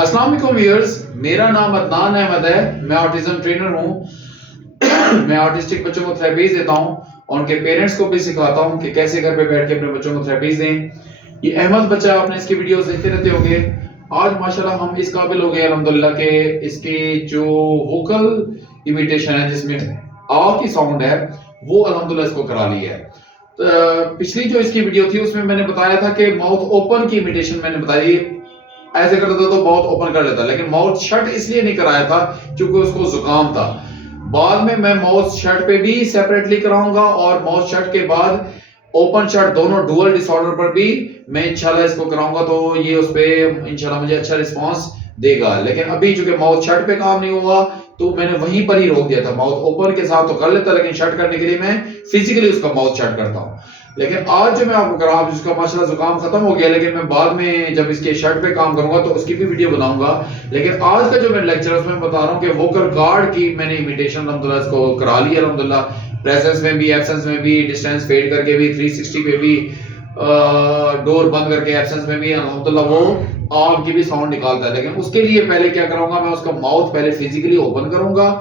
अस्सलाम वालेकुम व्यूअर्स, मेरा नाम अदनान अहमद है। मैं ऑटिज्म ट्रेनर हूँ। मैं ऑटिस्टिक बच्चों को थेरेपीज देता हूँ और उनके पेरेंट्स को भी सिखाता हूँ कि कैसे घर पे बैठ के अपने बच्चों को थेरेपीज दें। ये अहमद बच्चा, आपने इसकी वीडियोस देखते रहते होंगे। आज माशाल्लाह हम इस काबिल हो गए अल्हम्दुलिल्लाह के इसकी जो वोकल इमिटेशन है, जिसमें आ की साउंड है, वो अल्हम्दुलिल्लाह इसको करा ली है। तो पिछली जो इसकी वीडियो थी उसमें मैंने बताया था कि माउथ ओपन की इमिटेशन मैंने बताई। ऐसे करता था तो माउथ ओपन कर लेता, लेकिन माउथ शट इसलिए नहीं कराया था क्योंकि उसको जुकाम था। बाद में मैं माउथ शट पे भी सेपरेटली कराऊंगा और माउथ शट के बाद ओपन शट दोनों डुअल डिसऑर्डर पर भी मैं इंशाल्लाह इसको कराऊंगा, तो ये उस पे इंशाल्लाह मुझे अच्छा रिस्पांस देगा। लेकिन अभी चूंकि माउथ शट पे काम नहीं हुआ तो मैंने वहीं पर ही रोक दिया था। माउथ ओपन के साथ तो कर लेता, लेकिन शट करने के लिए मैं फिजिकली उसका माउथ शट करता हूँ। लेकिन आज जो मैं आपको करा, जिसका माशाल्लाह जुकाम खत्म हो गया, लेकिन मैं बाद में जब इसके शर्ट पे काम करूंगा तो उसकी भी वीडियो बनाऊंगा। लेकिन आज का जो मैं लेक्चर है उसमें बता रहा हूँ कि वोकल गार्ड की मैंने इमिटेशन अल्हम्दुलिल्लाह इसको करा ली है। अल्हम्दुलिल्लाह प्रेजेंस में भी, एब्सेंस में भी, डिस्टेंस फेड करके भी, 360 पे भी, डोर बंद करके एब्सेंस में भी अल्हम्दुलिल्लाह वो आम की भी साउंड निकालता है। लेकिन उसके लिए पहले क्या कराऊंगा, मैं उसका माउथ पहले फिजिकली ओपन करूंगा,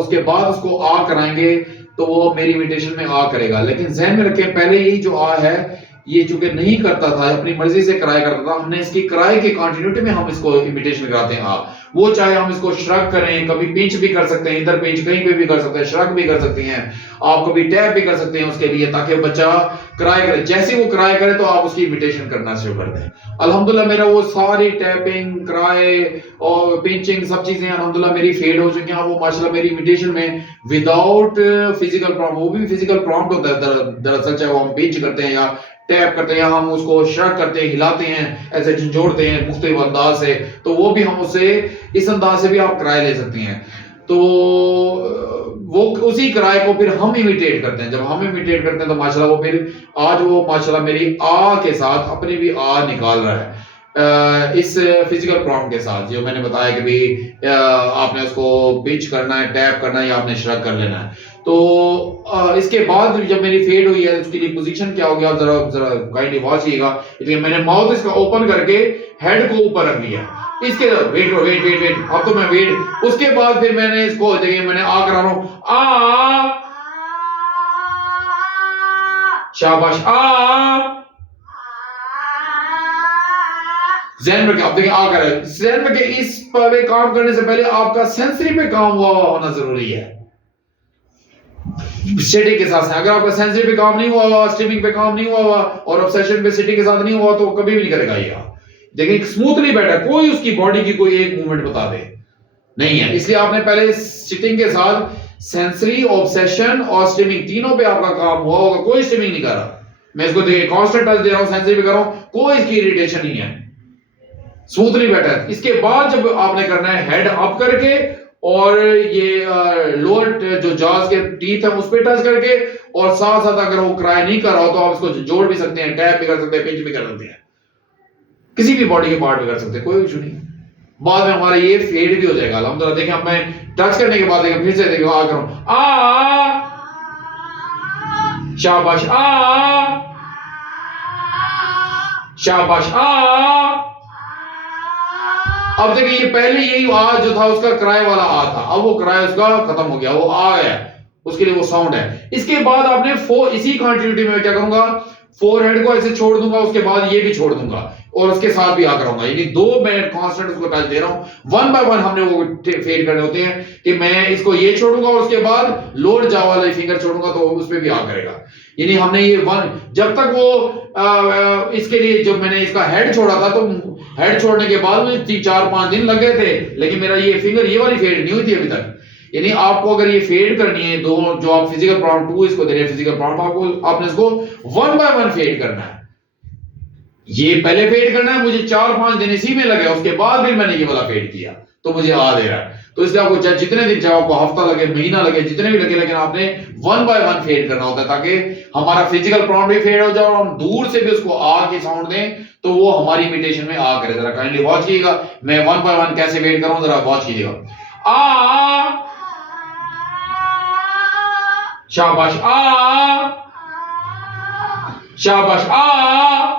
उसके बाद उसको आ कराएंगे तो वो मेरी इमिटेशन में आ करेगा। लेकिन जहन में रखें, पहले यही जो आ है ये चूंकि नहीं करता था, अपनी मर्जी से कराया करता था, हमने इसकी कराए के कंटिन्यूटी में हम इसको इमिटेशन कराते हैं। वो चाहे हम इसको श्रग करें, कभी पिंच भी कर सकते हैं, इधर पिंच कहीं पे भी कर सकते हैं, श्रग भी कर सकते हैं, आप कभी टैप भी कर सकते हैं उसके लिए, ताकि बच्चा कराए करे। जैसे वो कराए करे तो आप उसकी इमिटेशन करना शुरू कर दें। अल्हम्दुलिल्लाह मेरा वो सारी टैपिंग, कराए और पिंचिंग सब चीजें अल्हम्दुलिल्लाह मेरी फेड हो चुकी हैं। वो माशाल्लाह मेरी इमिटेशन में विदाउट फिजिकल प्रॉम्प्ट, वो भी फिजिकल प्रॉम्प्ट होता है दरअसल, चाहे वो हम पिंच करते हैं या टैप करते हैं या हम उसको श्रग करते हैं, हिलाते हैं, ऐसे झंझोड़ते हैं मुख्तलिफ अंदाज से, तो वो भी हम उससे इस अंदाज से भी आप किराए ले सकते हैं। तो वो उसी किराए को फिर हम इमिटेट करते हैं। जब हम इमिटेट करते हैं तो माशाल्लाह वो फिर आज वो माशाल्लाह मेरी आ के साथ अपनी भी आ निकाल रहा है, इस फिजिकल प्रॉम्प्ट के साथ जो मैंने बताया कि भाई आपने उसको पिच करना है, टैप करना है या आपने श्रग कर लेना है। तो इसके बाद जब मेरी फेड हुई है उसके लिए पोजीशन क्या हो गया, जरा जरा काइंडली वॉच कीजिएगा। इसलिए मैंने माउथ इसका ओपन करके हेड को ऊपर रख लिया। इसके वेट वेट वेट वेट, अब तो मैं वेट, उसके बाद फिर मैंने इसको देखिए, मैंने आ करा रहा हूं, आ, शाबाश, आ, ज़हन में क्या, आप देखिए आ कर है, ज़हन में कि इस पे काम करने से पहले आपका सेंसरी पे काम हुआ होना जरूरी है। सिटी के साथ अगर आपका सेंसरी पे काम नहीं हुआ हुआ, स्ट्रीमिंग पे काम नहीं हुआ हुआ और ऑब्सेशन पे सिटी के साथ नहीं हुआ तो कभी भी नहीं करेगा ये। देखिए स्मूथली बैठा, कोई उसकी बॉडी की कोई एक मूवमेंट बता दे नहीं है। इसलिए आपने पहले सिटिंग के साथ सेंसरी, ऑब्सेशन और स्ट्रीमिंग तीनों पे आपका काम हुआ होगा। कोई स्ट्रीमिंग नहीं कर रहा, मैं इसको देखिए कांस्टेंट टच दे रहा हूं, सेंसरी पे कर रहा हूं, कोई इसकी इरिटेशन नहीं है, स्मूथली बैठा है। इसके बाद जब आपने करना है हेड अप करके और ये लोअर जो जॉज के टीथ है उस पर टच करके, और साथ साथ अगर वो क्राई नहीं कर रहा हो तो आप इसको जोड़ भी सकते हैं, टैप भी कर सकते हैं, पिंच भी कर सकते हैं, किसी भी बॉडी के पार्ट में कर सकते हैं, कोई इशू नहीं। बाद में हमारा ये फेड भी हो जाएगा अल्हम्दुलिल्लाह। देखिए अब मैं टच करने के बाद देखिए फिर से देखिए आ करूं, आ, शाबाश, आ, शाबाश, आ। अब देखिए ये पहले यही आ जो था उसका किराए वाला आ था, अब वो किराया उसका खत्म हो गया, वो आ गया, उसके लिए वो साउंड है। इसके बाद आपने इसी कंटिन्यूटी में क्या करूंगा, फोरहेड को ऐसे छोड़ दूंगा, उसके बाद ये भी छोड़ दूंगा और उसके साथ भी आ कराऊंगा, यानी दो मैं कांस्टेंट उसको टच दे रहा हूं। वन बाय वन हमने वो फेड करने होते हैं कि मैं इसको ये छोड़ूंगा और उसके बाद लोअर जा वाला फिंगर छोड़ूंगा तो उस पर भी आ करेगा। यानी हमने ये वन जब तक वो इसके लिए जब मैंने इसका हेड छोड़ा था तो हेड छोड़ने के बाद मुझे 4-5 दिन लग गए थे, लेकिन मेरा ये फिंगर ये वाली फेड नहीं हुई थी अभी तक। यानी आपको अगर ये फेड करनी है, दो जो आप फिजिकल प्रॉम्प्ट 2 इसको दे रहे हैं, फिजिकल प्रॉम्प्ट आपने इसको वन बाय वन फेड करना है। ये पहले फेड करना है, मुझे 4-5 दिन इसी में लगे, उसके बाद भी मैंने ये वाला फेड किया तो मुझे आ दे रहा है। तो इसलिए आपको जितने दिन चाहे आपको हफ्ता लगे, महीना लगे, जितने भी लगे, लेकिन आपने वन बाय वन फेड करना होता है ताकि हमारा फिजिकल प्रॉम्प्ट भी फेड हो जाए और हम दूर से भी उसको आ के साउंड दें तो वो हमारी इमिटेशन में आ करे। जरा काइंडली वॉच कीजिएगा, मैं वन बाय वन कैसे फेड करूं, जरा वॉच कीजिएगा। आ, शाबाश, आ, शाबाश, आ,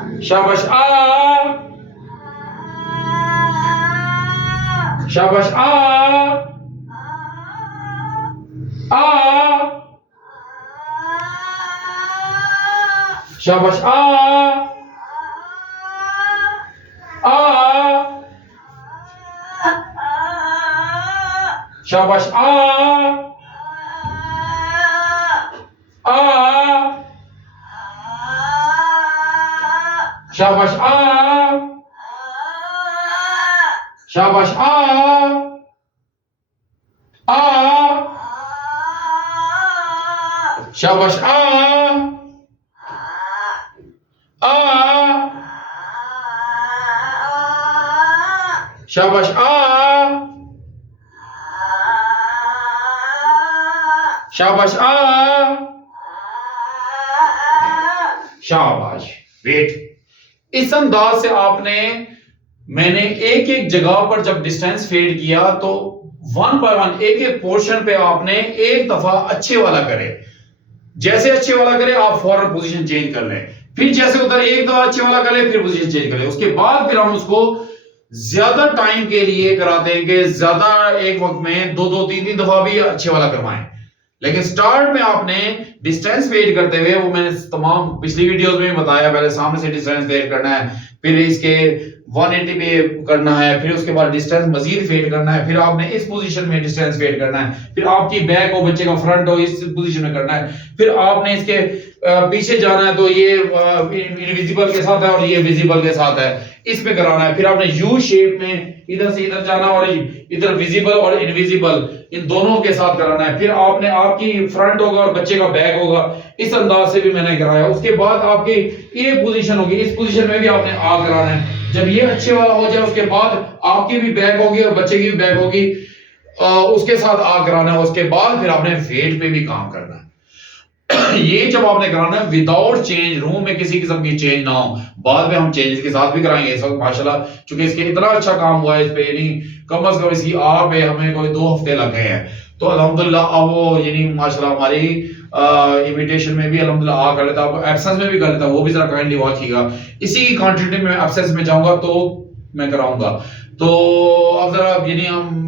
शाबाश आ, शाबाश आ, आ, शाबाश आ, आ, शाबाश आ, आ, शाबाश आ, शाबाश आ, आ, शाबाश आ, आ, शाबाश आ, शाबाश आ, शाबाश। वेट। इस अंदाज से आपने, मैंने एक एक जगह पर जब डिस्टेंस फेड किया तो वन बाय वन एक एक पोर्शन पे आपने एक दफा अच्छे वाला करे। जैसे अच्छे वाला करे आप फौरन पोजीशन चेंज कर लें, फिर जैसे उधर एक दफा अच्छे वाला कर ले फिर पोजीशन चेंज कर ले। उसके बाद फिर हम उसको ज्यादा टाइम के लिए कराते हैं कि ज्यादा एक वक्त में दो दो तीन तीन दफा भी अच्छे वाला करवाएं। लेकिन स्टार्ट में आपने डिस्टेंस वेट करते हुए, वो मैंने तमाम पिछली वीडियोस में भी बताया, पहले सामने से डिस्टेंस वेट करना है, फिर इसके 180 पे करना है, फिर उसके बाद डिस्टेंस मजीद फेड करना है, फिर आपने इस पोजीशन में डिस्टेंस फेड करना है, फिर आपकी बैक हो बच्चे का फ्रंट हो इस पोजीशन में करना है, फिर आपने इसके पीछे जाना है तो ये इनविजिबल के साथ है और ये विजिबल के साथ है, इस पे कराना है। फिर आपने यू शेप में इधर से इधर जाना और इधर विजिबल और इनविजिबल इन दोनों के साथ कराना है। फिर आपने आपकी फ्रंट होगा और बच्चे का बैक होगा, इस अंदाज से भी मैंने कराया। उसके बाद आपकी ये पोजीशन होगी, इस पोजीशन में भी आपने आ कराना है। जब ये अच्छे वाला हो जाए उसके बाद आपकी भी बैक होगी और बच्चे की भी बैक होगी, उसके साथ आ कराना है। उसके बाद फिर आपने वेट पे भी काम करना है। ये जब आपने कराना है विदाउट चेंज, रूम में किसी किस्म की चेंज ना हो। बाद में हम चेंजेस के साथ भी कराएंगे इस वक्त माशाल्लाह, चूंकि इसके इतना अच्छा काम हुआ है इस पे, यानी कम से कम इसकी आ पे हमें कोई 2 हफ्ते लग गए हैं। तो अल्हम्दुलिल्लाह अब वो यानी माशाल्लाह हमारी इमिटेशन में भी अल्हम्दुलिल्लाह आ कर लेता, अब एब्सेंस में भी कर लेता। वो भी जरा काइंडली वॉच कीजिएगा। इसी की क्वांटिटी में एब्सेंस में जाऊंगा तो मैं कराऊंगा। तो अब जरा यानी हम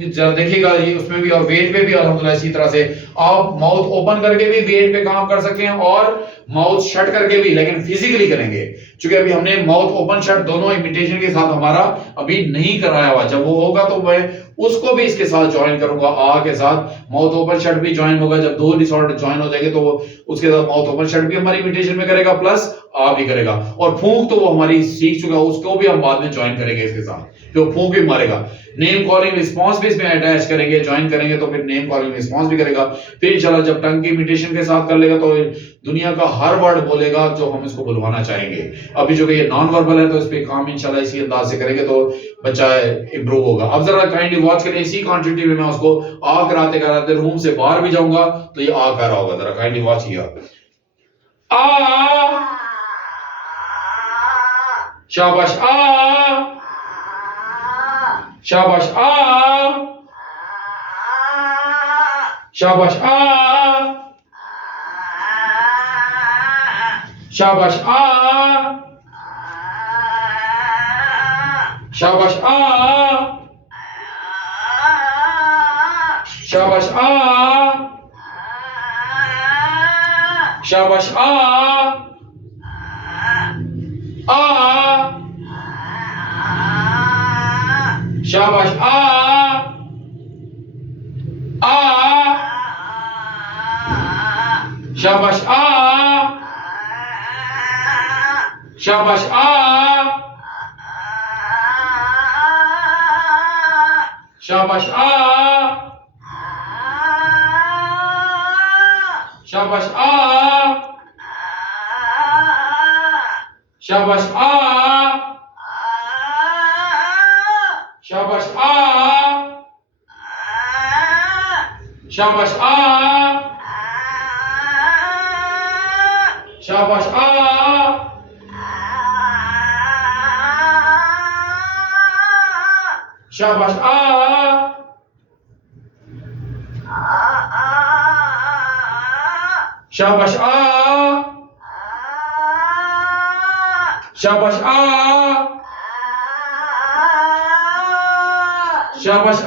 जरा देखिएगा ये उसमें भी, और वेट पे भी अल्हम्दुलिल्लाह इसी तरह से आप माउथ ओपन करके भी वेट पे काम कर सकते हैं और माउथ शट करके भी, लेकिन फिजिकली करेंगे। क्योंकि अभी हमने माउथ ओपन शट दोनों इमिटेशन के साथ हमारा अभी नहीं कराया हुआ। जब वो होगा तो मैं उसको भी इसके साथ ज्वाइन करूंगा, आ के साथ माउथ ओपन शट भी ज्वाइन होगा। जब दो डिसऑर्डर ज्वाइन हो जाएंगे तो उसके साथ माउथ ओपन शट भी हमारी इमिटेशन में करेगा प्लस आ भी करेगा। और फूंक तो वो हमारी सीख चुका है, उसको भी हम बाद में ज्वाइन करेंगे इसके साथ, तो फूंक भी मारेगा। नेम कॉलिंग रिस्पांस भी इसमें अटैच करेंगे, ज्वाइन करेंगे तो फिर नेम कॉलिंग रिस्पांस भी करेगा। फिर इंशाल्लाह जब टंग की इमिटेशन के साथ कर लेगा तो दुनिया का हर वर्ड बोलेगा जो हम इसको बुलवाना चाहेंगे। अभी जो कि ये नॉन वर्बल है तो इस पे काम इंशाल्लाह इसी अंदाज से करेंगे तो बच्चा इंप्रूव होगा। अब जरा काइंडली वॉच करें, इसी क्वांटिटी में मैं उसको आ कराते कराते रूम से बाहर भी जाऊंगा तो ये आ कर रहा होगा। जरा काइंडली वॉच किया। आ, शाबाश आ, शाबाश आ, शाबाश आ, शाबाश आ, शाबाश आ, शाबाश आ, शाबाश आ, शाबाश आ, शाबाश आ, शाबाश आ, शाबाश आ, शाबाश आ, शाबाश आ, शाबाश आ, शाबाश आ, शाबाश आ, शाबाश आ, शाबाश आ, शाबाश आ, शाबाश आ,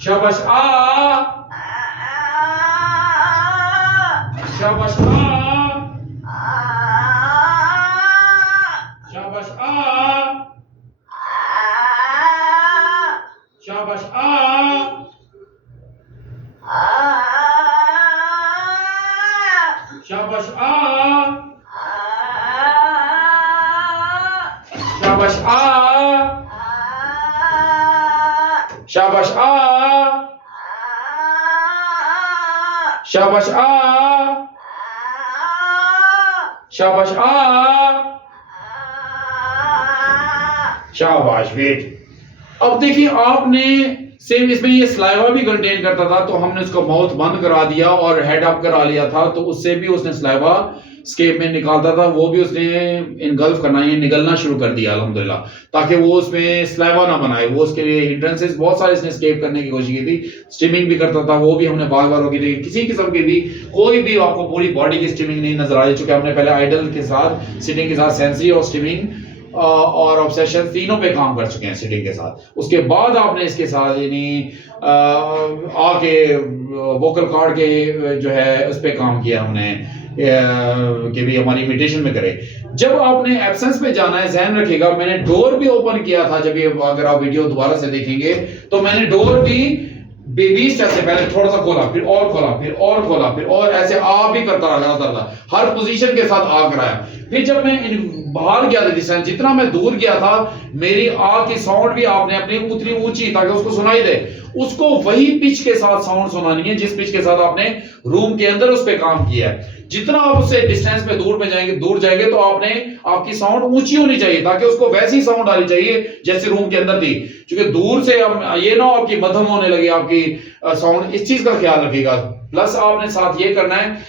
शाबाश आ, शाबाश आ, शाबाश आ, शाबाश आ, शाबाश आ, शाबाश आ, शाबाश आ, शाबाश आ, शाबाश आ, शाबाश वेट। अब देखिए आपने सेम इसमें ये स्लाइवा भी कंटेन करता था तो हमने उसका माउथ बंद करा दिया और हेड अप करा लिया था तो उससे भी उसने स्लाइवा स्केप में निकालता था, वो भी उसने इनगल्फ करना ये निगलना शुरू कर दिया अल्हम्दुलिल्लाह, ताकि वो उसमें स्लाइवा ना बनाए। वो उसके लिए हिंड्रेंसेस बहुत सारे इसने स्केप करने की कोशिश की थी। स्ट्रीमिंग भी करता था, वो भी हमने बार बार रोकी थी। किसी किस्म की भी कोई भी आपको पूरी बॉडी की स्ट्रीमिंग नहीं नजर आई, चूंकि हमने पहले आइडल के साथ सिटिंग के साथ सेंसरी और स्ट्रीमिंग और ऑब्सेशन तीनों पे काम कर चुके हैं सिटिंग के साथ। उसके बाद आपने इसके साथ यानी आके वोकल कॉर्ड के जो है उस पे काम किया हमने कि भी हमारी इमिटेशन में करे। जब आपने एब्सेंस पे जाना है ध्यान रखिएगा, मैंने डोर भी ओपन किया था। जब ये अगर आप वीडियो दोबारा से देखेंगे तो मैंने डोर भी बेबी स्टेप से पहले थोड़ा सा खोला, फिर और खोला, फिर और खोला, फिर और ऐसे आ भी करता रहा, हर पोजीशन के साथ आ कराया। फिर जब मैं बाहर गया था डिस्टेंस, जितना मैं दूर गया था मेरी आ की साउंड भी आपने अपनी उतनी ऊंची ताकि उसको सुनाई दे, उसको वही पिच के साथ साउंड सुनानी है जिस पिच के साथ आपने रूम के अंदर उस पे काम किया है। जितना आप उससे डिस्टेंस पे दूर जाएंगे तो आपने आपकी साउंड ऊंची होनी चाहिए ताकि उसको वैसी साउंड आनी चाहिए जैसे रूम के अंदर थी। क्योंकि दूर से ये ना आपकी मध्यम होने लगी आपकी साउंड, इस चीज का ख्याल रखिएगा। प्लस आपने साथ ये करना है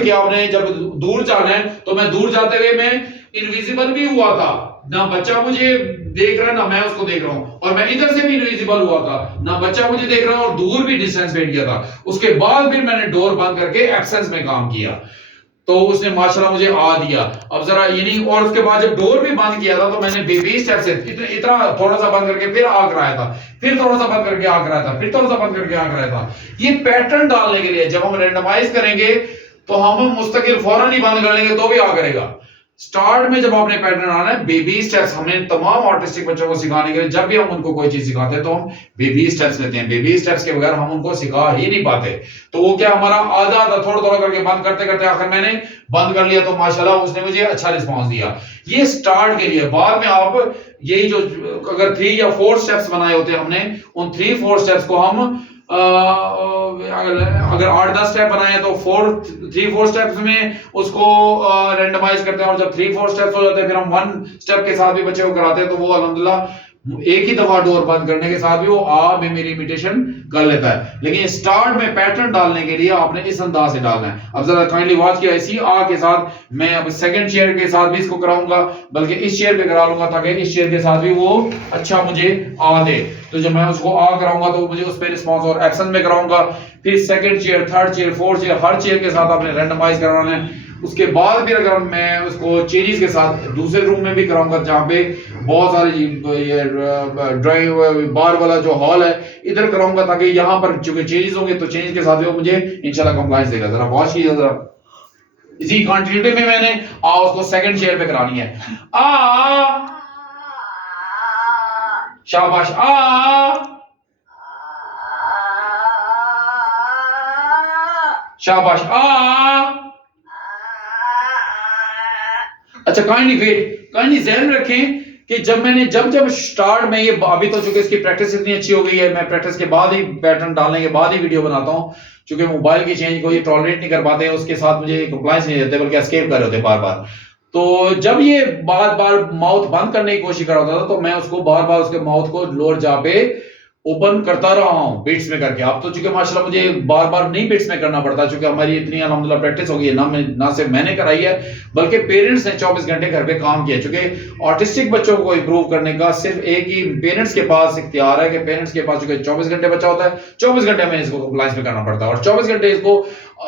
कि आपने जब दूर जाना है तो मैं दूर जाते हुए मैं इनविजिबल भी हुआ था, ना बच्चा मुझे देख रहा है ना मैं उसको देख रहा हूं, और मैं इधर से भी इनविजिबल हुआ था, ना बच्चा मुझे देख रहा है और दूर भी डिस्टेंस मेंटेन किया था। उसके बाद फिर मैंने डोर बंद करके एब्सेंस में काम किया तो उसने माशाल्लाह मुझे आ दिया। अब जरा यानी और उसके बाद जब डोर भी बंद किया था तो मैंने बेबी स्टेप से इतना थोड़ा सा बंद करके फिर आ कराया था, फिर थोड़ा सा बंद करके आ कराया था, फिर थोड़ा सा बंद करके आ कराया था। ये पैटर्न डालने के लिए जब हम रैंडमाइज करेंगे तो हम मुस्तकिल फौरन ही बंद कर लेंगे तो भी आ करेगा। स्टार्ट में जब आपने पैटर्न आना है बेबी स्टेप्स, हमें तमाम ऑटिस्टिक बच्चों को सिखाने के लिए जब भी हम उनको कोई चीज सिखाते हैं तो हम बेबी स्टेप्स लेते हैं। बेबी स्टेप्स के बगैर हम उनको सिखा ही नहीं पाते। तो वो क्या हमारा आधा आधा थोड़ा थोड़ा करके बंद करते करते आखिर मैंने बंद कर लिया तो माशाल्लाह उसने मुझे अच्छा रिस्पॉन्स दिया। ये स्टार्ट के लिए। बाद में आप यही जो अगर 3 या 4 स्टेप्स बनाए होते हैं हमने, उन 3-4 स्टेप्स को हम अगर 8-10 स्टेप बनाए तो 3-4 स्टेप्स में उसको रेंडमाइज करते हैं, और जब 3-4 स्टेप्स हो जाते हैं फिर हम 1 स्टेप के साथ भी बच्चे को कराते हैं तो वो अल्हम्दुलिल्लाह एक ही दफा डोर बंद करने के साथ भी वो आ में मेरी इमिटेशन कर लेता है। लेकिन स्टार्ट में पैटर्न डालने के लिए आपने इस अंदाज से डालना है। अब जरा काइंडली वॉच किया, इसी आ के साथ मैं अब सेकंड चेयर के साथ भी इसको कराऊंगा, बल्कि इस चेयर पे करा लूंगा ताकि इस चेयर के साथ भी वो अच्छा मुझे आ दे। तो जब मैं उसको आ कराऊंगा तो मुझे उस पर रिस्पॉन्स और एक्शन में कराऊंगा। फिर second chair, third chair, fourth chair, हर चेयर के साथ आपने रैंडमाइज करवाना है। उसके बाद फिर अगर मैं उसको चेंजेस के साथ दूसरे रूम में भी कराऊंगा जहां पे बहुत सारी ये ड्राइंग बार वाला जो हॉल है इधर कराऊंगा ताकि यहाँ पर चूंकि चेंजेस होंगे तो चेंज के साथ भी वो मुझे इंशाल्लाह कंप्लायंस देगा। जरा वॉच कीजिए जरा, इसी कंटिन्यूटी में मैंने उसको सेकंड चेयर पे करानी है। आ शाबाश शाबाश अच्छा काइंडली ध्यान रखें कि जब स्टार्ट में ये अभी तो चूंकि इसकी प्रैक्टिस इतनी अच्छी हो गई है, मैं प्रैक्टिस के बाद ही पैटर्न डालने के बाद ही वीडियो बनाता हूं। चूंकि मोबाइल की चेंज को ये टॉलरेट नहीं कर पाते, उसके साथ मुझे कंप्लायंस नहीं देते बल्कि एस्केप कर रहे होते बार बार। तो जब ये बार बार माउथ बंद करने की कोशिश कर रहा था तो मैं उसको बार बार उसके माउथ को लोअर जा पे ओपन करता रहा हूं बिट्स में करके। अब तो चूंकि माशाल्लाह मुझे बार बार नहीं बिट्स में करना पड़ता, चूंकि हमारी इतनी अल्हम्दुलिल्लाह प्रैक्टिस हो गई है, ना सिर्फ मैंने कराई है बल्कि पेरेंट्स ने 24 घंटे घर पे काम किया। चूंकि ऑटिस्टिक बच्चों को इंप्रूव करने का सिर्फ एक ही पेरेंट्स के पास इख्तियार है कि पेरेंट्स के पास चूंकि 24 घंटे बच्चा होता है, 24 घंटे में इसको कंप्लायंस में करना पड़ता है और 24 घंटे इसको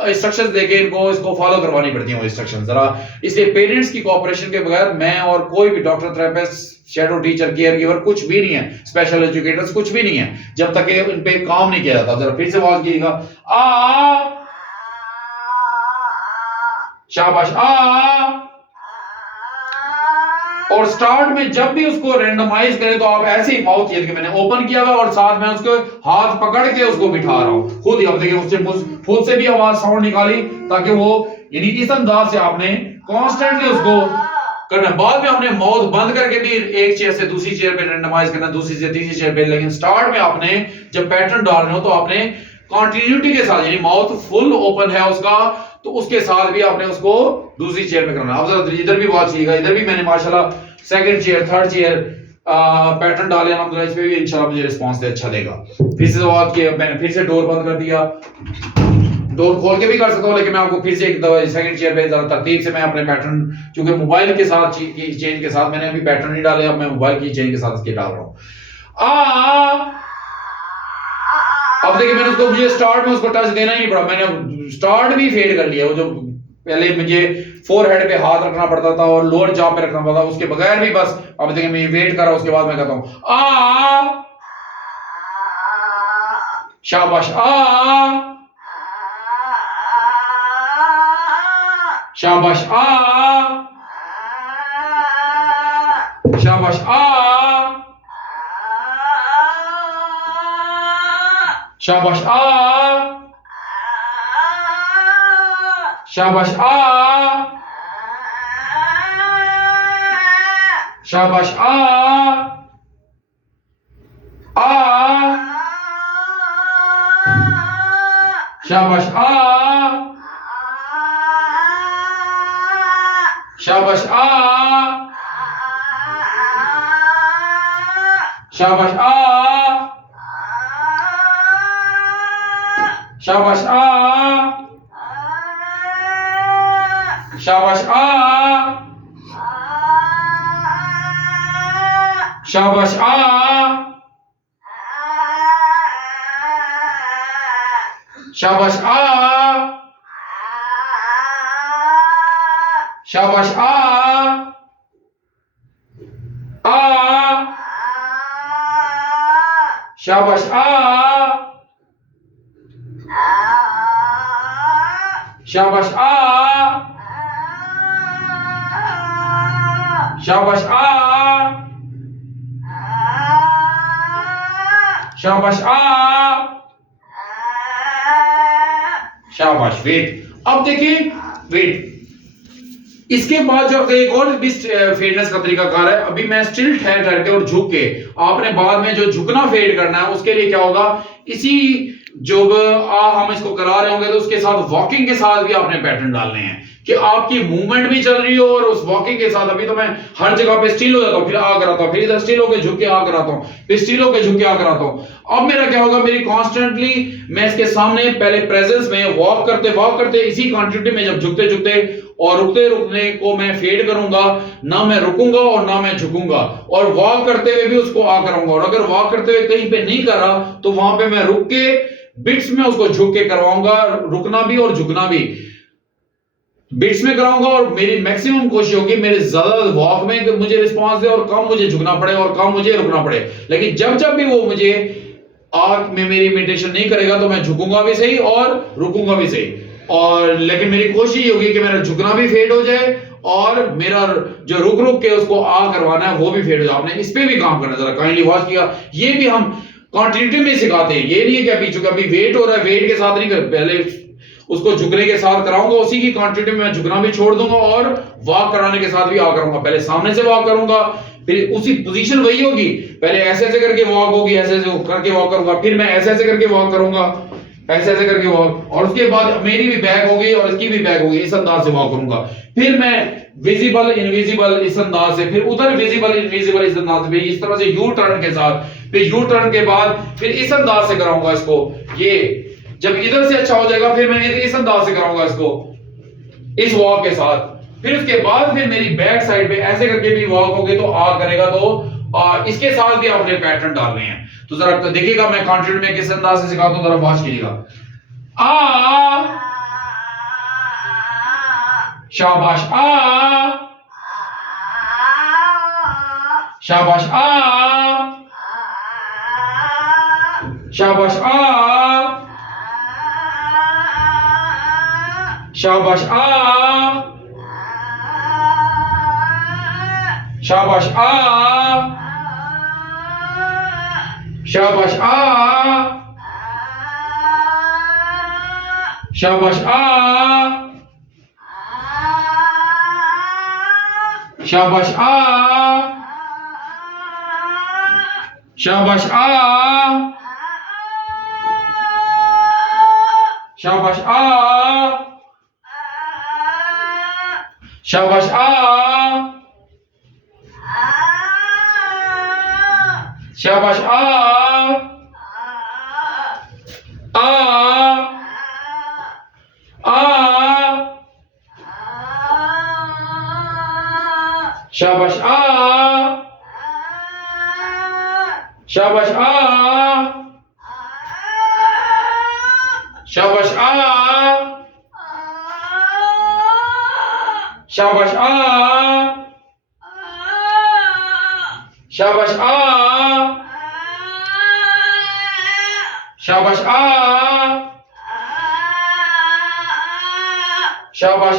इंस्ट्रक्शंस देके इसको फॉलो करवानी पड़ती है वो इंस्ट्रक्शंस जरा। इसलिए पेरेंट्स की कोऑपरेशन के बगैर मैं और कोई भी doctor, therapist, shadow teacher, care giver कुछ भी नहीं है, स्पेशल एजुकेटर्स कुछ भी नहीं है, जब तक इन पे काम नहीं किया जाता। जरा फिर से आवाज कीजिएगा, आ शाबाश, आ। और स्टार्ट में जब भी उसको रेंडमाइज करें तो आप ऐसे ही माउथ कि मैंने ओपन किया हुआ और साथ में उसको हाथ पकड़ के उसको बिठा रहा हूं खुद ही। अब देखिए उससे खुद से भी आवाज साउंड निकाली ताकि वो, यानी इस अंदाज से आपने कॉन्स्टेंटली उसको करना। बाद में आपने माउथ बंद करके भी एक चेयर से दूसरी चेयर पे रेंडमाइज करना, दूसरी से तीसरी चेयर पे, लेकिन स्टार्ट में आपने जब पैटर्न डाल रहे हो तो आपने कंटिन्यूटी के साथ, यानी माउथ फुल ओपन है उसका तो उसके साथ भी आपने उसको दूसरी चेयर में करना। अब जरा इधर भी वॉच कीजिएगा, इधर भी मैंने माशाल्लाह second chair, third chair pattern डाले, अल्हम्दुलिल्लाह इस पे भी इंशाल्लाह मुझे रिस्पांस दे अच्छा देगा। फिर से वॉच किया मैंने, फिर से डोर बंद कर दिया, डोर खोल के भी कर सकता हूं, लेकिन मैं आपको फिर से एक दफा सेकंड चेयर पे जरा तरतीब से मैं अपने पैटर्न, चूंकि मोबाइल के साथ चेंज के साथ मैंने अभी पैटर्न नहीं डाले, अब मैं मोबाइल की चेंज के साथ इसके डाल रहा हूं। अब देखिए मैंने उसको, मुझे स्टार्ट में उसको टच देना ही नहीं पड़ा, मैंने स्टार्ट भी फेड कर लिया। वो जो पहले मुझे फोरहेड पे हाथ रखना पड़ता था और लोअर जॉ पे रखना पड़ता था, उसके बगैर भी बस, अब देखिए मैं वेट कर रहा हूं, उसके बाद मैं कहता हूं आ शाबाश, आ शाबाश, आ शाबाश, आ शाबाश, आ शाबाश, आ शाबाश, आ शाबाश, आ शाबाश, आ शाबाश, आ शाबाश, आ शाबाश, आ शाबाश, आ शाबाश, आ शाबाश, आ शाबाश, आ शाबाश, आ शाबाश, आ शाबाश, आ शाबाश। वेट, अब देखिए वेट, इसके बाद जो एक और भी फेडनेस का तरीका कार है, अभी मैं स्टिल ठहर करके और झुक के, आपने बाद में जो झुकना फेड करना है उसके लिए क्या होगा, इसी जो हम इसको करा रहे होंगे तो उसके साथ वॉकिंग के साथ भी आपने पैटर्न डालने हैं कि आपकी मूवमेंट भी चल रही हो और उस वॉकिंग के साथ। अभी तो मैं हर जगह पे स्टिल हो जाता हूं, फिर आ कराता हूं, फिर इधर स्टिल होकर झुक के आ कराता हूं, फिर स्टिल होकर झुक के आ कराता हूं। अब मेरा क्या होगा, मेरी कॉन्स्टेंटली मैं इसके सामने पहले प्रेजेंस में वॉक करते इसी क्वांटिटी में जब झुकते झुकते और रुकने को मैं फेड करूंगा, ना मैं रुकूंगा और ना मैं झुकूंगा, और वॉक करते हुए भी उसको आ कराऊंगा। और अगर वॉक करते हुए कहीं पे नहीं कर रहा तो वहां पे मैं रुक के बिट्स में उसको झुक के करवाऊंगा, रुकना भी और झुकना भी बिट्स में कराऊंगा। और मेरी मैक्सिमम कोशिश होगी मेरे ज्यादा वॉक में मुझे रिस्पांस दे और कम मुझे झुकना पड़े और कम मुझे रुकना पड़े। लेकिन जब भी वो मुझे आंख में मेरी इमिटेशन नहीं करेगा तो मैं झुकूंगा भी सही और रुकूंगा भी सही। और लेकिन मेरी कोशिश होगी कि मेरा झुकना भी फेड हो जाए और मेरा जो रुक के उसको आ करवाना है वो भी फेड हो जाए। आपने इस पे भी काम करना, जरा काइंडली वॉच किया। ये भी हम क्वांटिटी में सिखाते हैं, ये नहीं है कि अभी चूंकि अभी वेट हो रहा है, वेट के साथ नहीं कर, पहले उसको झुकने के साथ कराऊंगा, उसी की क्वांटिटी में मैं झुकना भी छोड़ दूंगा और वॉक कराने के साथ भी आ करूंगा। पहले सामने से वॉक करूंगा, फिर उसी पोजीशन वही होगी, पहले ऐसे ऐसे करके वॉक होगी, ऐसे ऐसे करके वॉक करूंगा, फिर मैं ऐसे ऐसे करके वॉक करूंगा, ऐसे ऐसे करके वॉक, और उसके बाद मेरी भी बैक होगी और इसकी भी बैक होगी, इस अंदाज से वॉक करूंगा। फिर मैं विजिबल इनविजिबल इस अंदाज से, फिर उधर विजिबल इनविजिबल इस अंदाज से, इस तरह से यू टर्न के साथ फिर यू टर्न के बाद फिर इस अंदाज से कराऊंगा इसको, ये जब इधर से अच्छा हो जाएगा फिर मैं इस अंदाज से कराऊंगा इसको, इस वॉक के साथ। फिर उसके बाद फिर मेरी बैक साइड पे ऐसे करके भी वॉक होगी तो आ करेगा, तो इसके साथ भी आपने पैटर्न डालने हैं। तो जरा देखिएगा मैं कॉन्टिन्यू में किस अंदाज से सिखाता हूं, जरा वॉच कीजिएगा। आ शाबाश, आ शाबाश, आ शाबाश, आ शाबाश, आ शाबाश, आ शाबाश, आ शाबाश, आ शाबाश, आ शाबाश, आ शाबाश, आ शाबाश, आ शाबाश, शाबाश, शाबाश, शाबाश, शाबाश, शाबाश, शाबाश, शाबाश,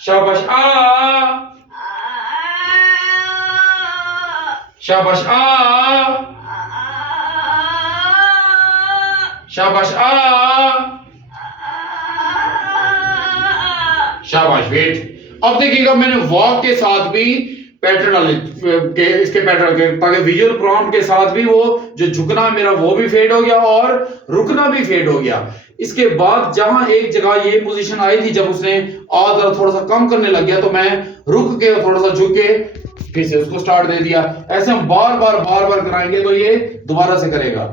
शाबाश, शाबाश, शाबाश, शाबाश। वेट, अब देखिएगा मैंने वॉक के साथ भी पैटर्न डाले के, इसके पैटर्न के, ताकि विजुअल प्रॉम्प्ट के साथ भी वो जो झुकना है मेरा वो भी फेड हो गया और रुकना भी फेड हो गया। इसके बाद जहां एक जगह ये पोजीशन आई थी, जब उसने आधा थोड़ा सा कम करने लग गया तो मैं रुक के थोड़ा सा झुक के फिर से उसको स्टार्ट दे दिया। ऐसे हम बार बार कराएंगे तो ये दोबारा से करेगा।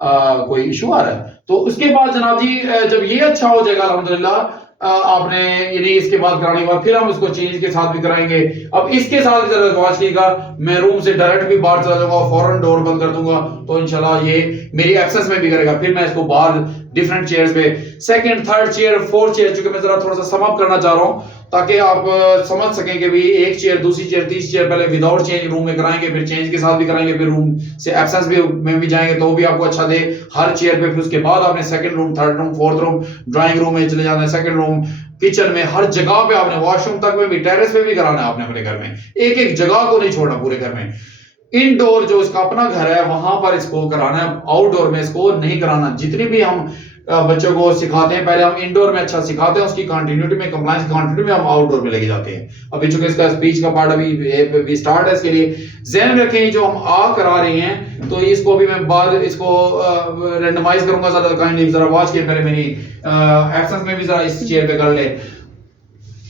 कोई इशू आ रहा है? तो उसके बाद जनाब जी जब ये अच्छा हो जाएगा अल्हम्दुलिल्लाह, आपने यानी इसके बाद कराने के बाद फिर हम इसको चेंज के साथ भी कराएंगे। अब इसके साथ भी जरा वॉच कीजिएगा, मैं रूम से डायरेक्ट भी बाहर चला जाऊंगा, फौरन डोर बंद कर दूंगा तो इंशाल्लाह ये मेरी एक्सेस में भी करेगा। फिर मैं इसको बाहर डिफरेंट चेयर्स पे, second, third chair, fourth chair, चूंकि मैं जरा थोड़ा सा सम अप करना चाह रहा हूं ताकि आप समझ सकें कि भी एक चेयर, दूसरी चेयर, तीसरी चेयर पहले विदाउट चेंज रूम में कराएंगे, फिर चेंज के साथ भी कराएंगे, फिर रूम से एब्सेंस भी में भी जाएंगे तो भी आपको अच्छा दे हर चेयर पे। फिर उसके बाद आपने second room, third room, fourth room, drawing room में चले जाना है, सेकंड रूम, किचन में, हर जगह पे आपने, वॉशरूम तक में भी, टेरेस पे भी कराना है आपने अपने घर में। एक एक जगह को नहीं छोड़ना पूरे घर में। इनडोर जो इसका अपना घर है वहां पर इसको कराना है, आउटडोर में इसको नहीं कराना। जितनी भी हम बच्चों को सिखाते हैं, पहले हम इंडोर में अच्छा सिखाते हैं, उसकी कंटिन्यूटी में, कंप्लायंस की कंटिन्यूटी में हम आउटडोर में लेके जाते हैं। अभी चूंकि इसका स्पीच का पार्ट अभी स्टार्ट है, इसके लिए ध्यान रखें जो हम आ करा रहे हैं तो इसको भी मैं बाद इसको रेंडमाइज करूंगा। जरा वॉच किए पहले मेरी एक्सेस में भी जरा इस चेयर पे कर ले।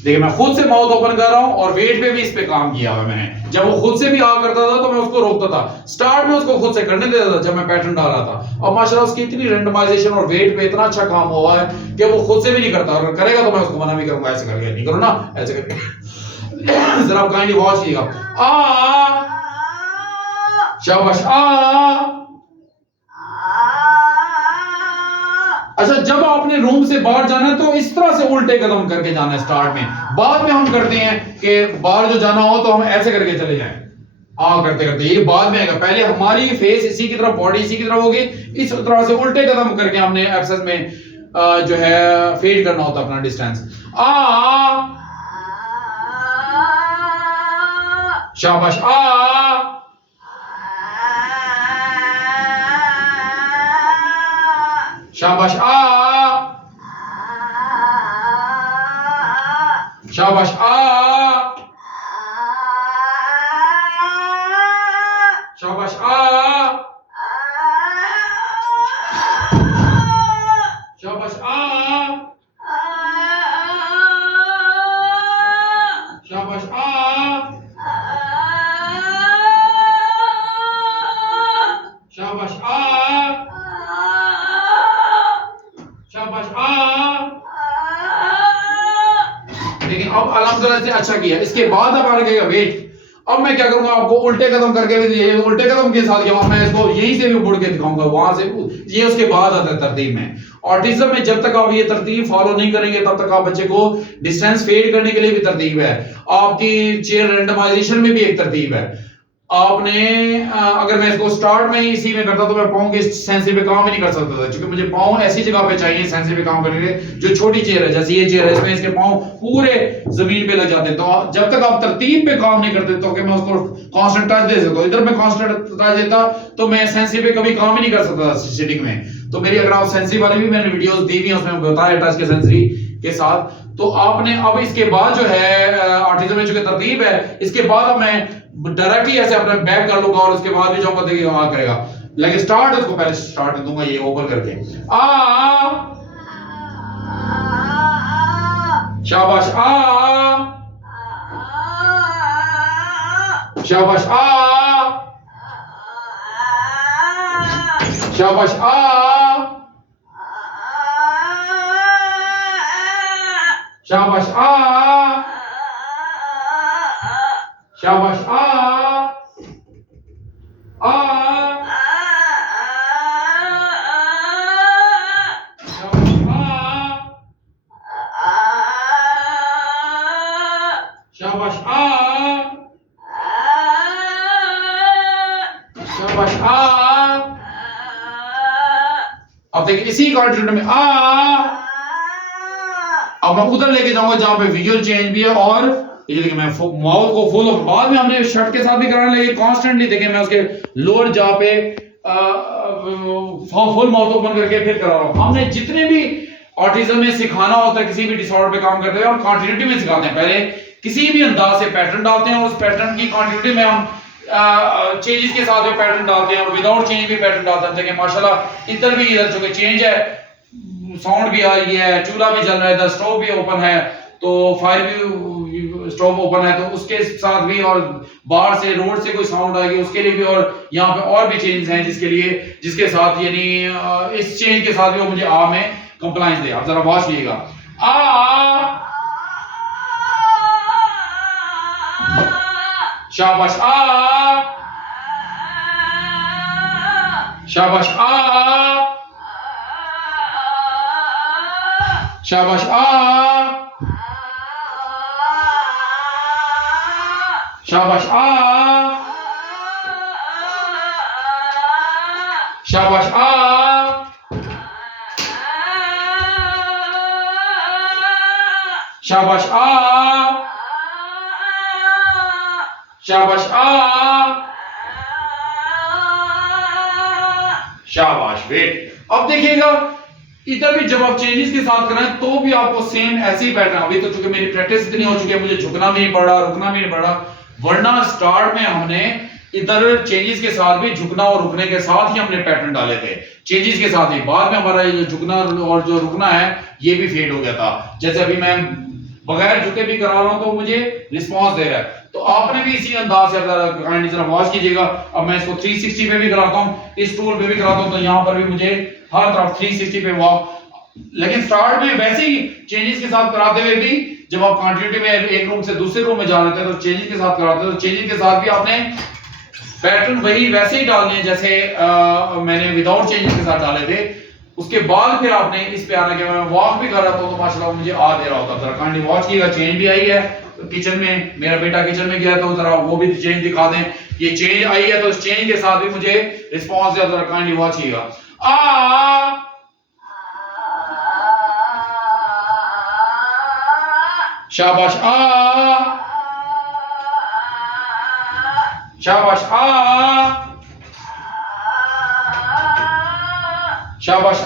देखिए मैं खुद से माउथ ओपन कर रहा हूं और वेट पे भी इस पे काम किया हुआ मैंने। जब वो खुद से भी आ करता था तो मैं उसको रोकता था, स्टार्ट में उसको खुद से करने देता था जब मैं पैटर्न डाल रहा था। और माशाल्लाह उसकी इतनी रेंडमाइजेशन और वेट पे इतना अच्छा काम हुआ है कि वो खुद से भी नहीं करता, और करेगा तो मैं उसको मना भी करूंगा, ऐसे करके नहीं करो ना, ऐसे करके। जरा आप काइंडली वॉच कीजिएगा। आ शाबाश, आ। अच्छा, जब आपने रूम से बाहर जाना है तो इस तरह से उल्टे कदम करके जाना है स्टार्ट में। बाद में हम करते हैं कि बाहर जो जाना हो तो हम ऐसे करके चले जाएं, करते करते, ये बाद में आएगा। पहले हमारी फेस इसी की तरफ, बॉडी इसी की तरफ होगी, इस तरह से उल्टे कदम करके हमने एक्सेस में जो है फेड करना होता है अपना डिस्टेंस। शाबाश, शाबाश, शाबाश, शाबाश, शाबाश, शाबाश, शाबाश लेकिन अब अल्हम्दुलिल्लाह से अच्छा किया। इसके बाद अब आगे क्या वेट, अब मैं क्या करूंगा आपको उल्टे कदम करके भी, उल्टे कदम के साथ क्या मैं इसको यहीं से भी मुड़ के दिखाऊंगा वहां से, ये उसके बाद आता है तरतीब में। ऑटिज्म में जब तक आप ये तरतीब फॉलो नहीं करेंगे तब तक आप बच्चे को डिस्टेंस फेड करने के लिए भी तरतीब है, आपकी चेयर रैंडमाइजेशन में भी एक तरतीब है। आपने अगर मैं इसको स्टार्ट में ही इसी में करता तो मैं पाँव के सेंसिटिव पे काम ही नहीं कर सकता था, क्योंकि मुझे पाँव ऐसी जगह पे चाहिए सेंसिटिव पे काम करने के लिए जो छोटी चेयर है, जैसे ये चेयर है, इसमें इसके पाँव पूरे जमीन पे लग जाते हैं। तो जब तक आप तरतीब पे काम नहीं करते तो कि मैं उसको कांस्टेंट टच दे सकता हूँ, इधर मैं कांस्टेंट टच देता तो मैं सेंसिटिव पे कभी काम ही नहीं कर सकता सिटिंग में। तो मेरी अगर आप सेंसिटिव वाली भी मैंने वीडियोस दी हुई है, उसमें बताया टच के सेंसिटिव के साथ। तो आपने अब इसके बाद जो है ऑटिज्म में जो तरतीब है, इसके बाद अब मैं डायरेक्टली ऐसे अपना बैक कर लूंगा और उसके बाद भी जाऊंगा, देखिएगा वहां करेगा। लेकिन स्टार्ट उसको पहले स्टार्ट दूंगा ये ओपन करके शाबाश शाबाश शाबाश शाबाश शाबाश शाबाश शाबाश अब देखिए इसी कॉन्टिन्यूटी में अब मैं उधर लेके जाऊंगा जहां पे विजुअल चेंज भी है, और ये देखिए मैं माउथ को फुल, बाद में हमने शर्ट के साथ भी कराने लगे कॉन्स्टेंटली। देखिए मैं उसके लोअर जहाँ पे फुल माउथ ओपन करके फिर करा रहा हूं। हमने जितने भी ऑटिज्म में सिखाना होता है, किसी भी डिसऑर्डर पे काम करते हैं और कॉन्टिन्यूटी में सिखाते हैं। पहले किसी भी अंदाज से पैटर्न डालते हैं और उस पैटर्न की कॉन्टिन्यूटी में हम चेंजेस के साथ भी पैटर्न डालते हैं और विदाउट चेंज भी पैटर्न डालते हैं। देखिए माशाल्लाह इधर भी, इधर चूंकि चेंज है, साउंड भी आ रही है, चूल्हा भी जल रहा है, इधर स्टोव भी ओपन है, तो फायर भी स्टोव ओपन है, तो उसके साथ भी, और बाहर से रोड से कोई साउंड आएगी उसके लिए भी, और यहाँ पे और भी चेंजेस हैं जिसके साथ यानी इस चेंज के साथ भी वो मुझे में कंप्लायंस दे। आप जरा वॉच लीजिएगा शाबाश शाबाश शाबाश शाबाश शाबाश शाबाश शाबाश शाबाश वेट। अब देखिएगा इधर भी जब आप चेंजेस के साथ करें तो भी आपको सेम ऐसे ही पैटर्न, अभी तो चूंकि मेरी प्रैक्टिस इतनी हो चुकी है मुझे झुकना भी नहीं पड़ रहा, रुकना भी नहीं पड़ रहा, वरना स्टार्ट में हमने इधर चेंजेस के साथ भी झुकना और रुकने के साथ ही हमने पैटर्न डाले थे, चेंजेस के साथ ही। बाद में हमारा ये जो झुकना और जो रुकना है ये भी फेड हो गया था। जैसे अभी मैं बगैर झुके भी करा रहा हूं तो मुझे रिस्पांस दे रहा है। तो आपने भी इसी अंदाज से जरा वॉच कीजिएगा। अब मैं इसको 360 पे भी कराता हूं, इस टूल पे भी कराता हूं, तो यहां पर भी मुझे हर तरफ 360 पे वॉक। लेकिन स्टार्ट में वैसे ही चेंजेस के साथ कराते हुए भी, जब आप कंटिन्यूटी में एक रूम से दूसरे रूम में जा रहे थे तो चेंजेस के साथ कराते थे, तो चेंजेस के साथ भी आपने पैटर्न वही वैसे ही डालने जैसे मैंने विदाउट चेंजेस के साथ डाले थे। उसके बाद फिर आपने इस पे आने के मैं वॉक भी कर रहा था तो माशाल्लाह मुझे दे रहा होता था। काइंडली वॉच कीजिएगा, चेंज भी आई है किचन में, मेरा बेटा किचन में गया तो जरा वो भी चेंज दिखा दें। ये चेंज आई है तो इस चेंज के साथ भी मुझे रिस्पांस दिया, जरा काइंडली वॉच कीजिएगा। शाबाश शाबाश शाबाश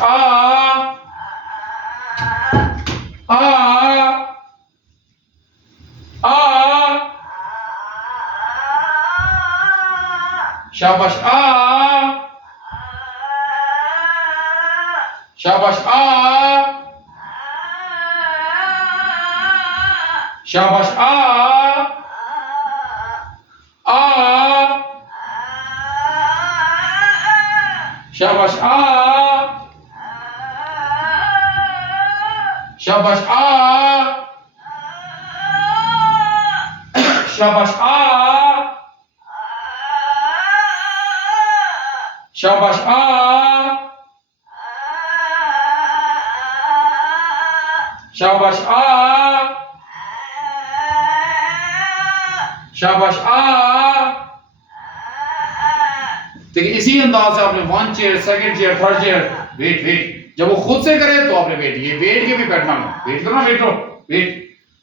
शाबाश शाबाश शाबाश शाबाश आ, शाबाश आ, शाबाश आ, शाबाश आ, शाबाश आ, शाबाश आ। देखिए इसी अंदाज से आपने 1 chair, 2nd chair, 3rd chair, wait जब वो खुद से करे तो आपने ये वेट के भी पैटर्न वेट करो, वेट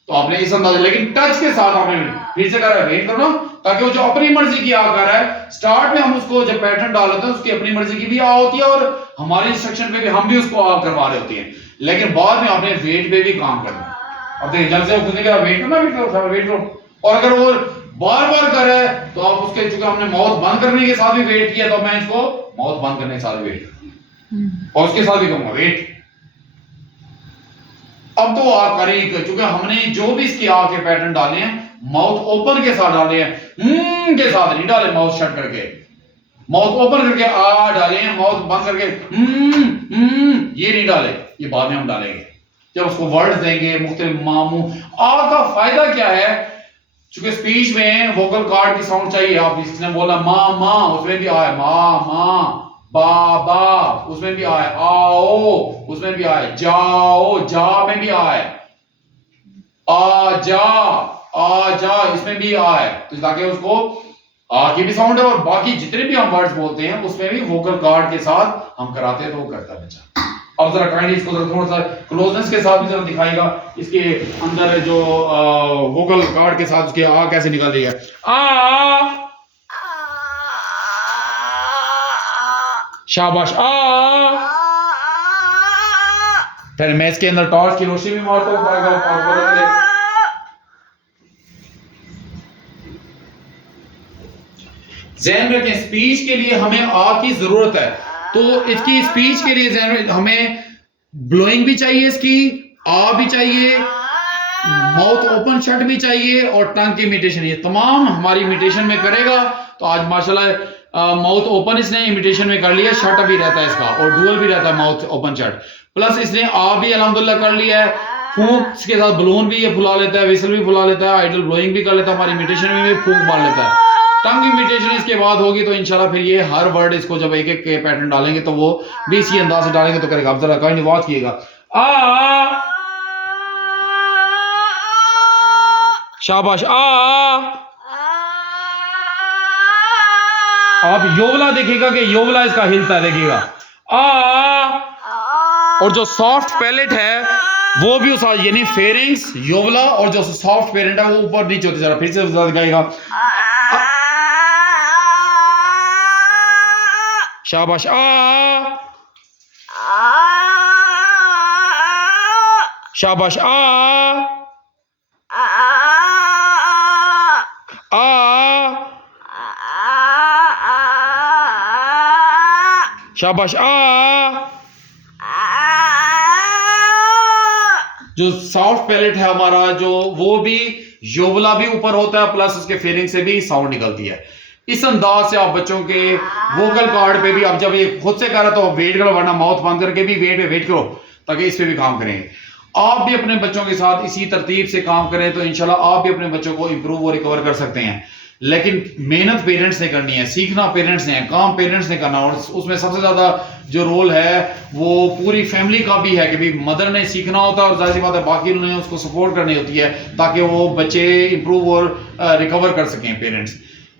तो आपने इस अंदाज, लेकिन टच के साथ आपने फिर से करा वेट करो ताकि वो जो अपनी मर्जी की आ कर रहा है, स्टार्ट में हम उसको जब पैटर्न डालते हैं उसकी अपनी मर्जी की भी आ होती है और हमारे इंस्ट्रक्शन पे भी हम भी उसको आ करवा रहे होते हैं, लेकिन बाद में आपने वेट पे भी काम करना। अब देखिए जब से खुद ने कहा वेट करो, और अगर वो बार बार करे तो आप उसके, चूंकि हमने माउथ बंद करने के साथ भी वेट किया तो मैं इसको माउथ बंद करने के साथ वेट और उसके साथ भी कहूंगा वेट। अब तो आ करें, चूंकि हमने जो भी इसके आ के पैटर्न डाले हैं माउथ ओपन के साथ डाले हैं, के साथ नहीं डाले, माउथ शट करके, माउथ ओपन करके आ डाले हैं, माउथ बंद करके ये नहीं डाले, ये बाद में हम डालेंगे जब उसको वर्ड्स देंगे मुख्तलिफ मामू। आ का फायदा क्या है, चूंकि स्पीच में वोकल कार्ड की साउंड चाहिए, आप इसने बोला माँ उसमें भी आए, माँ बाबा उसमें भी आए, आओ उसमें भी आए, जाओ जा में भी आए, आ जा इसमें भी आए, तो ताकि उसको आ की भी साउंड है और बाकी जितने भी हम वर्ड्स बोलते हैं उसमें भी वोकल कार्ड के साथ हम कराते हैं तो वो करता है बच्चा। अब जरा काइंडली इसको थोड़ा सा क्लोजनेस के साथ भी जरा दिखाएगा, इसके अंदर जो वोकल कार्ड के साथ उसके आ कैसे निकल रही है, आ, शाबाश आ। फिर मैं इसके अंदर टॉर्च की रोशनी भी मारता हूं, ज़हन रखें स्पीच के लिए हमें आ की जरूरत है, तो इसकी स्पीच के लिए हमें ब्लोइंग भी चाहिए, इसकी आ भी चाहिए, माउथ ओपन शट भी चाहिए और टंग की इमिटेशन, ये तमाम हमारी इमिटेशन में करेगा। तो आज माशाल्लाह माउथ ओपन इसने इमिटेशन में कर लिया, शट भी रहता है इसका और डुअल भी रहता है माउथ ओपन शट, प्लस इसने आ भी अल्हम्दुलिल्लाह कर लिया है, फूंक के साथ बलून भी ये फुला लेता है, विसल भी फुला लेता है, आइडल ब्लोइंग भी कर लेता है, हमारी इमिटेशन में भी फूंक मार लेता है। टंग इमिटेशन इसके बाद होगी तो इंशाल्लाह फिर ये हर वर्ड इसको जब एक एक के पैटर्न डालेंगे तो वो भी इसी अंदाज से डालेंगे तो करेगा। अब जरा काइंडली वॉच कीजिएगा, आ, शाबाश आ। आप योवला देखिएगा कि योवला इसका हिलता है, देखिएगा आ, और जो सॉफ्ट पैलेट है वो भी उस यानी फेरिंग्स योवला और जो सॉफ्ट पैलेट है वो ऊपर नीचे होती है। जरा फिर से दिखाएगा, शाबाश आ, शाबाश आ, शाबाश आ। जो सॉफ्ट पैलेट है हमारा जो वो भी योवला भी ऊपर होता है, प्लस उसके फेरिंग से भी साउंड निकलती है। इस अंदाज से आप बच्चों के वोकल कार्ड पे भी आप जब ये खुद से कर रहे तो वेट करो, वरना माउथ बंद करके भी वेट करो ताकि इस पे भी काम करेंगे। आप भी अपने बच्चों के साथ इसी तरतीब से काम करें तो इंशाल्लाह आप भी अपने बच्चों को इंप्रूव और रिकवर कर सकते हैं। लेकिन मेहनत पेरेंट्स ने करनी है, सीखना पेरेंट्स ने, काम पेरेंट्स ने करना, और उसमें सबसे ज्यादा जो रोल है वो पूरी फैमिली का भी है कि भाई मदर ने सीखना होता है और जाहिर सी बात है बाकी उन्होंने उसको सपोर्ट करनी होती है ताकि वो बच्चे इंप्रूव और रिकवर कर सकें पेरेंट्स।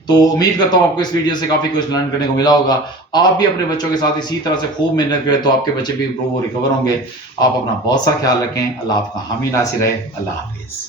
तो उम्मीद करता हूँ आपको इस वीडियो से काफी कुछ लर्न करने को मिला होगा। आप भी अपने बच्चों के साथ इसी तरह से खूब मेहनत करें तो आपके बच्चे भी इंप्रूव और रिकवर होंगे। आप अपना बहुत सा ख्याल रखें। अल्लाह आपका हामी नासिर रहे। अल्लाह हाफिज।